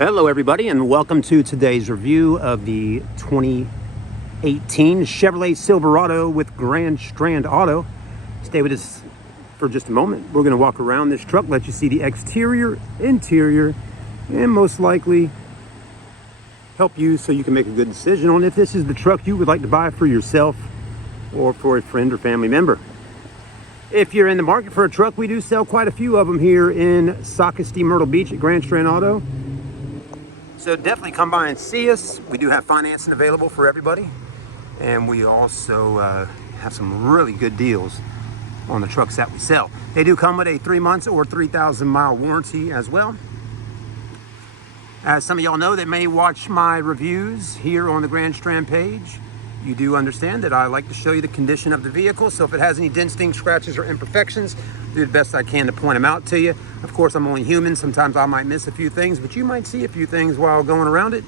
Hello everybody, and welcome to today's review of the 2018 Chevrolet Silverado with Grand Strand Auto. Stay with us for just a moment. We're going to walk around this truck, let you see the exterior, interior, and most likely help you so you can make a good decision on if this is the truck you would like to buy for yourself or for a friend or family member. If you're in the market for a truck, we do sell quite a few of them here in Sockasty, Myrtle Beach at Grand Strand Auto. So definitely come by and see us. We do have financing available for everybody. And we also have some really good deals on the trucks that we sell. They do come with a 3 months or 3,000 mile warranty as well. As some of y'all know that may watch my reviews here on the Grand Strand page, you do understand that I like to show you the condition of the vehicle. So if it has any dents, stings, scratches, or imperfections, do the best I can to point them out to you. Of course, I'm only human. Sometimes I might miss a few things, but you might see a few things while going around it.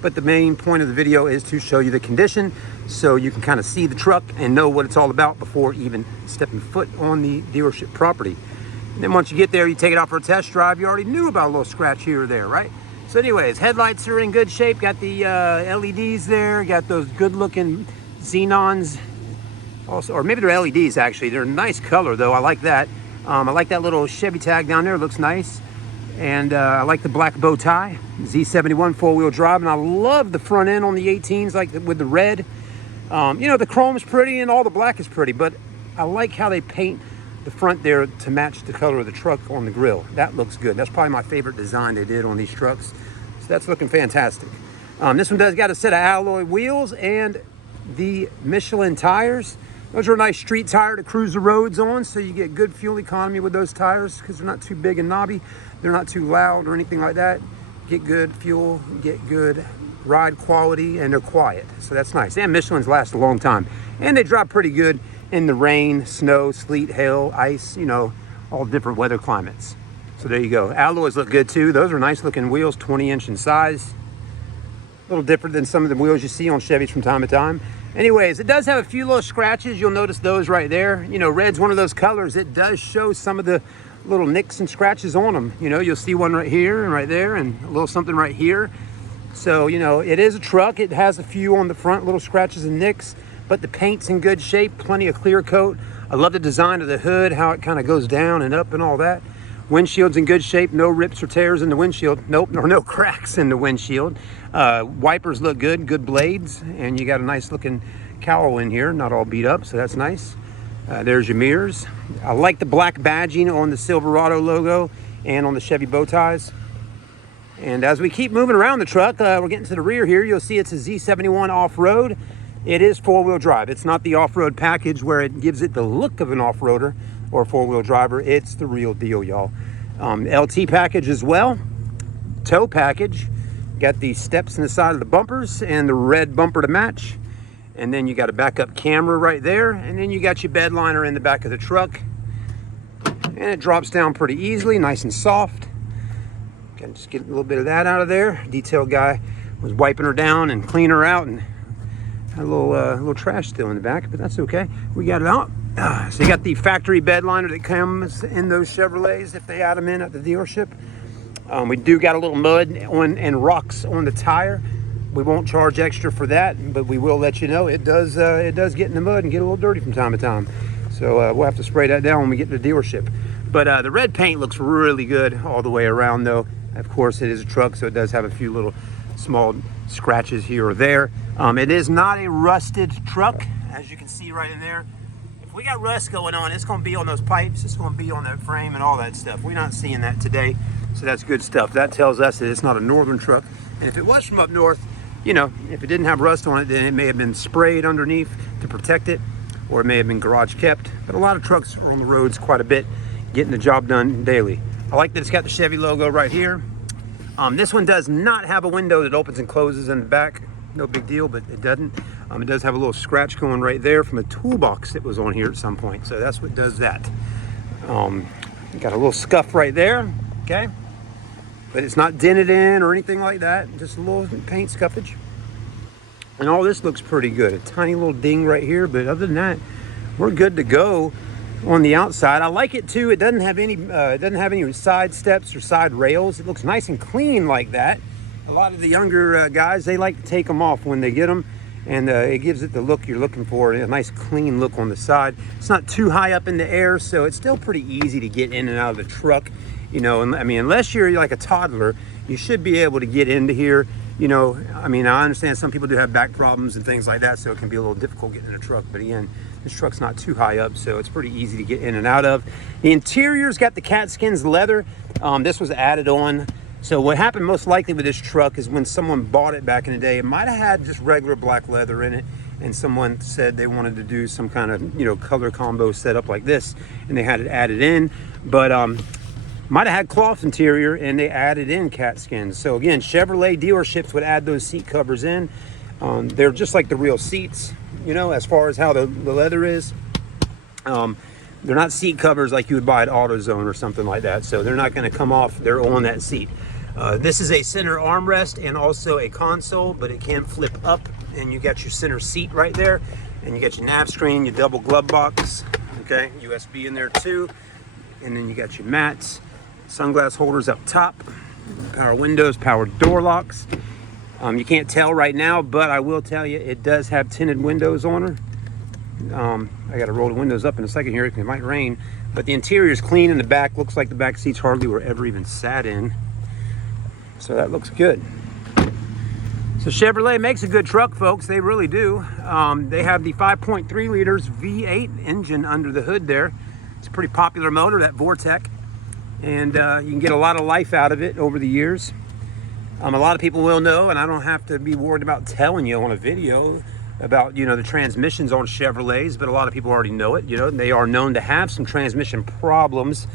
But the main point of the video is to show you the condition so you can kind of see the truck and know what it's all about before even stepping foot on the dealership property. And then once you get there, you take it out for a test drive. You already knew about a little scratch here or there, right? So anyways, headlights are in good shape. Got the LEDs there. Got those good looking xenons also, or maybe they're LEDs actually. They're a nice color though. I like that. I like that little Chevy tag down there. It looks nice. And I like the black bow tie. Z71 four-wheel drive. And I love the front end on the 18s, like with the red. You know, the chrome's pretty and all the black is pretty, but I like how they paint the front there to match the color of the truck on the grill. That looks good. That's probably my favorite design they did on these trucks. So that's looking fantastic. This one does got a set of alloy wheels and the Michelin tires. Those are a nice street tire to cruise the roads on, so you get good fuel economy with those tires because they're not too big and knobby. They're not too loud or anything like that. Get good fuel, get good ride quality, and they're quiet. So that's nice. And Michelin's last a long time. And they drive pretty good in the rain, snow, sleet, hail, ice, you know, all different weather climates. So there you go. Alloys look good too. Those are nice looking wheels, 20-inch in size. A little different than some of the wheels you see on Chevys from time to time. Anyways, it does have a few little scratches. You'll notice those right there. You know, red's one of those colors. It does show some of the little nicks and scratches on them. You know, you'll see one right here and right there and a little something right here. So, you know, it is a truck. It has a few on the front, little scratches and nicks, but the paint's in good shape, plenty of clear coat. I love the design of the hood, how it kind of goes down and up and all that. Windshield's in good shape, no rips or tears in the windshield. Nope, or no cracks in the windshield. Wipers look good, good blades, and you got a nice looking cowl in here, not all beat up, so that's nice. There's your mirrors. I like the black badging on the Silverado logo and on the Chevy bow ties. And as we keep moving around the truck, we're getting to the rear here. You'll see it's a Z71 off-road. It is four-wheel drive. It's not the off-road package where it gives it the look of an off-roader or a four-wheel driver. It's the real deal, y'all. LT package as well. Tow package. Got the steps in the side of the bumpers and the red bumper to match. And then you got a backup camera right there. And then you got your bed liner in the back of the truck. And it drops down pretty easily, nice and soft. Can just get a little bit of that out of there. Detail guy was wiping her down and cleaning her out, and had a little trash still in the back, but that's okay. We got it out. So you got the factory bed liner that comes in those Chevrolets if they add them in at the dealership. We do got a little mud on and rocks on the tire. We won't charge extra for that, but we will let you know it does get in the mud and get a little dirty from time to time. So we'll have to spray that down when we get to the dealership. But the red paint looks really good all the way around though. Of course, it is a truck, so it does have a few little small scratches here or there. It is not a rusted truck, as you can see right in there. If we got rust going on, it's going to be on those pipes. It's going to be on that frame and all that stuff. We're not seeing that today, so that's good stuff. That tells us that it's not a northern truck. And if it was from up north, you know, if it didn't have rust on it, then it may have been sprayed underneath to protect it, or it may have been garage kept. But a lot of trucks are on the roads quite a bit, getting the job done daily. I like that it's got the Chevy logo right here. This one does not have a window that opens and closes in the back. No big deal, but it doesn't. It does have a little scratch going right there from a toolbox that was on here at some point. So that's what does that. Got a little scuff right there, okay? But it's not dented in or anything like that. Just a little paint scuffage. And all this looks pretty good. A tiny little ding right here, but other than that, we're good to go on the outside. I like it too. It doesn't have any side steps or side rails. It looks nice and clean like that. A lot of the younger guys, they like to take them off when they get them, and it gives it the look you're looking for, a nice clean look on the side. It's not too high up in the air, so it's still pretty easy to get in and out of the truck. You know, and I mean, unless you're like a toddler, you should be able to get into here. You know, I mean, I understand some people do have back problems and things like that, so it can be a little difficult getting in a truck. But again, this truck's not too high up, so it's pretty easy to get in and out of. The interior's got the cat skins leather. This was added on. So what happened most likely with this truck is when someone bought it back in the day, it might have had just regular black leather in it, and someone said they wanted to do some kind of, you know, color combo setup like this, and they had it added in. But might have had cloth interior, and they added in cat skins. So again, Chevrolet dealerships would add those seat covers in. They're just like the real seats, you know, as far as how the leather is. They're not seat covers like you would buy at AutoZone or something like that. So they're not going to come off. They're on that seat. This is a center armrest and also a console, but it can flip up, and you got your center seat right there, and you got your nav screen, your double glove box, okay, USB in there too, and then you got your mats, sunglass holders up top, power windows, power door locks. You can't tell right now, but I will tell you it does have tinted windows on her. I got to roll the windows up in a second here because it might rain, but the interior is clean in the back. Looks like the back seats hardly were ever even sat in, so that looks good. So Chevrolet makes a good truck, folks. They really do. They have the 5.3 liters V8 engine under the hood there. It's a pretty popular motor, that Vortec, and you can get a lot of life out of it over the years. A lot of people will know, and I don't have to be worried about telling you on a video about, you know, the transmissions on Chevrolets, but a lot of people already know it. You know, they are known to have some transmission problems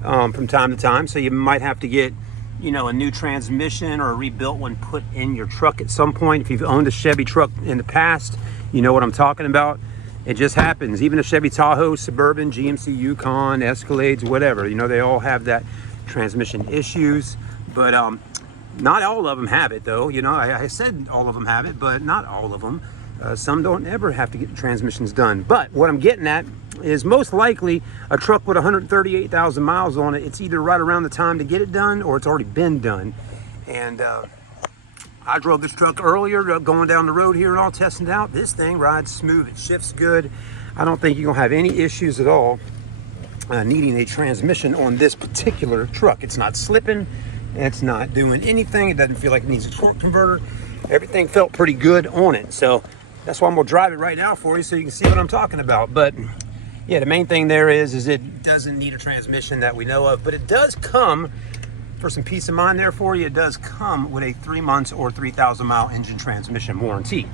from time to time, so you might have to get, you know, a new transmission or a rebuilt one put in your truck at some point. If you've owned a Chevy truck in the past, you know what I'm talking about. It just happens. Even a Chevy Tahoe, Suburban, GMC Yukon, Escalades, whatever, you know, they all have that transmission issues. But not all of them have it, though. You know, I said all of them have it, but not all of them. Some don't ever have to get transmissions done. But what I'm getting at is most likely a truck with 138,000 miles on it, it's either right around the time to get it done or it's already been done. And I drove this truck earlier, going down the road here and all, testing it out. This thing rides smooth, it shifts good. I don't think you're gonna have any issues at all needing a transmission on this particular truck. It's not slipping, it's not doing anything. It doesn't feel like it needs a torque converter. Everything felt pretty good on it. So that's why I'm gonna drive it right now for you so you can see what I'm talking about. But yeah, the main thing there is it doesn't need a transmission that we know of, but it does come, for some peace of mind there for you, it does come with a 3 months or 3,000 mile engine transmission warranty.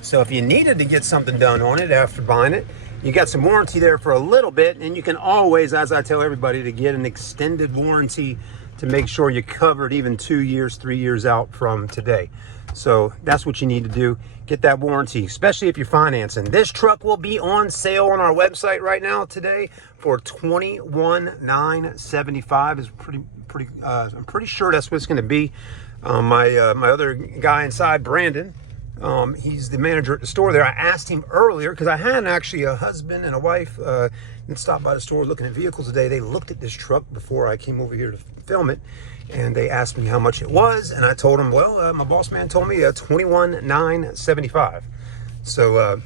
So if you needed to get something done on it after buying it, you got some warranty there for a little bit, and you can always, as I tell everybody, to get an extended warranty to make sure you're covered even 2 years, 3 years out from today. So that's what you need to do. Get that warranty, especially if you're financing. This truck will be on sale on our website right now today for $21,975. Is pretty. I'm pretty sure that's what it's going to be. My other guy inside, Brandon, he's the manager at the store there. I asked him earlier because I had actually a husband and a wife that stopped by the store looking at vehicles today. They looked at this truck before I came over here to film it, and they asked me how much it was, and I told them, well, my boss man told me $21,975. So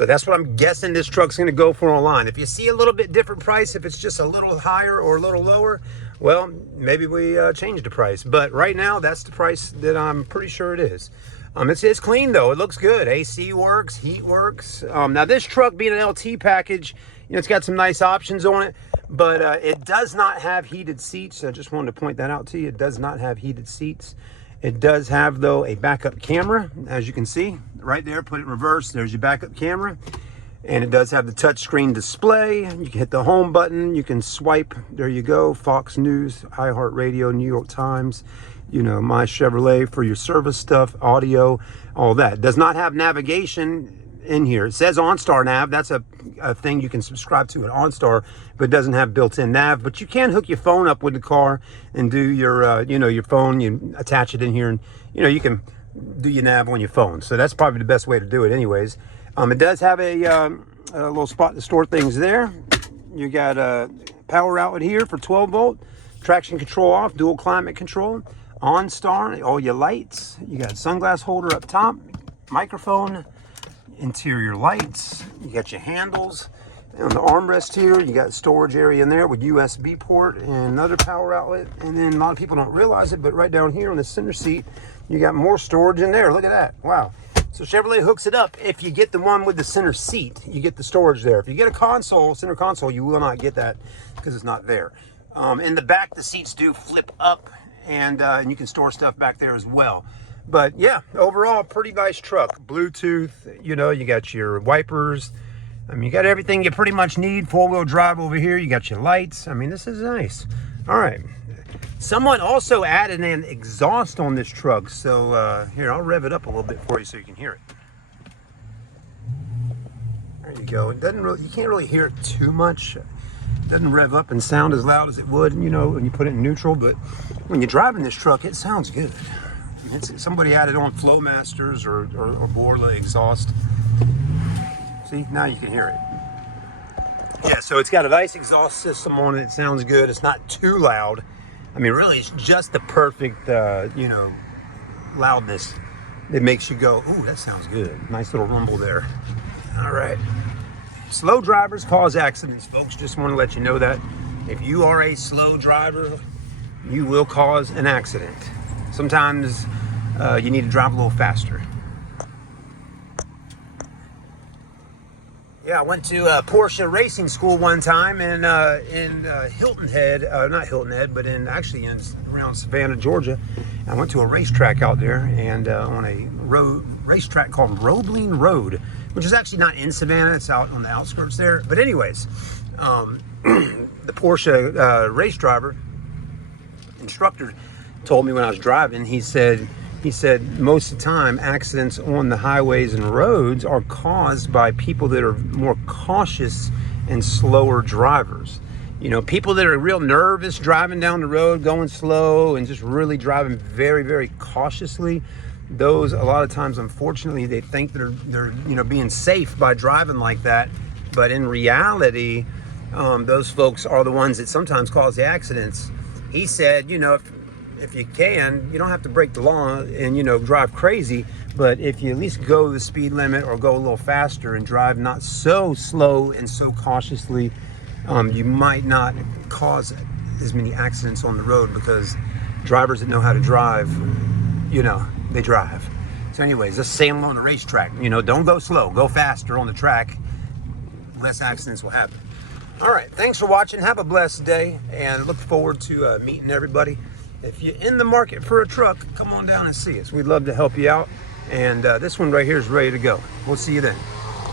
that's what I'm guessing this truck's going to go for online. If you see a little bit different price, if it's just a little higher or a little lower, well, maybe we change the price. But right now, that's the price that I'm pretty sure it is. It's clean though. It looks good. AC works, heat works. Now this truck being an LT package, you know, it's got some nice options on it, but it does not have heated seats. I just wanted to point that out to you. It does not have heated seats. It does have, though, a backup camera, as you can see right there. Put it in reverse. There's your backup camera. And it does have the touchscreen display. You can hit the home button. You can swipe. There you go. Fox News, iHeartRadio, New York Times, you know, My Chevrolet for your service stuff, audio, all that. It does not have navigation in here. It says OnStar Nav. That's a thing you can subscribe to at OnStar, but it doesn't have built-in nav. But you can hook your phone up with the car and do your, you know, your phone. You attach it in here, and you know you can do your nav on your phone. So that's probably the best way to do it, anyways. It does have a little spot to store things there. You got a power outlet here for 12 volt, traction control off, dual climate control. OnStar, all your lights. You got a sunglass holder up top, microphone, interior lights. You got your handles. On the armrest here, you got storage area in there with USB port and another power outlet. And then a lot of people don't realize it, but right down here on the center seat, you got more storage in there. Look at that. Wow. So Chevrolet hooks it up. If you get the one with the center seat, you get the storage there. If you get a console, center console, you will not get that because it's not there. In the back, the seats do flip up, and you can store stuff back there as well. But yeah, overall, pretty nice truck. Bluetooth, you know, you got your wipers. I mean, you got everything you pretty much need. Four-wheel drive over here. You got your lights. I mean, this is nice. All right. Someone also added an exhaust on this truck. So here, I'll rev it up a little bit for you so you can hear it. There you go. It doesn't really, you can't really hear it too much. It doesn't rev up and sound as loud as it would, you know, when you put it in neutral. But when you're driving this truck, it sounds good. Somebody added on Flowmasters or Borla exhaust. See, now you can hear it. Yeah, so it's got a nice exhaust system on it. It sounds good. It's not too loud. I mean, really, it's just the perfect, you know, loudness that makes you go, ooh, that sounds good. Nice little rumble there. All right. Slow drivers cause accidents, folks. Just want to let you know that. If you are a slow driver, you will cause an accident. Sometimes you need to drive a little faster. Yeah, I went to Porsche racing school one time in Hilton Head, not Hilton Head, but actually around Savannah, Georgia. I went to a racetrack out there, and on a racetrack called Roebling Road, which is actually not in Savannah, it's out on the outskirts there. But anyways, the Porsche race driver, instructor, told me when I was driving, he said most of the time accidents on the highways and roads are caused by people that are more cautious and slower drivers. You know, people that are real nervous driving down the road, going slow and just really driving very, very cautiously. Those, a lot of times, unfortunately, they think they're you know, being safe by driving like that. But in reality, those folks are the ones that sometimes cause the accidents. He said, you know, if you can, you don't have to break the law and, you know, drive crazy, but if you at least go the speed limit or go a little faster and drive not so slow and so cautiously, you might not cause as many accidents on the road, because drivers that know how to drive, you know, they drive. So anyways, just same on the racetrack, you know, don't go slow, go faster on the track, less accidents will happen. All right, thanks for watching. Have a blessed day, and look forward to meeting everybody. If you're in the market for a truck, come on down and see us. We'd love to help you out. And this one right here is ready to go. We'll see you then.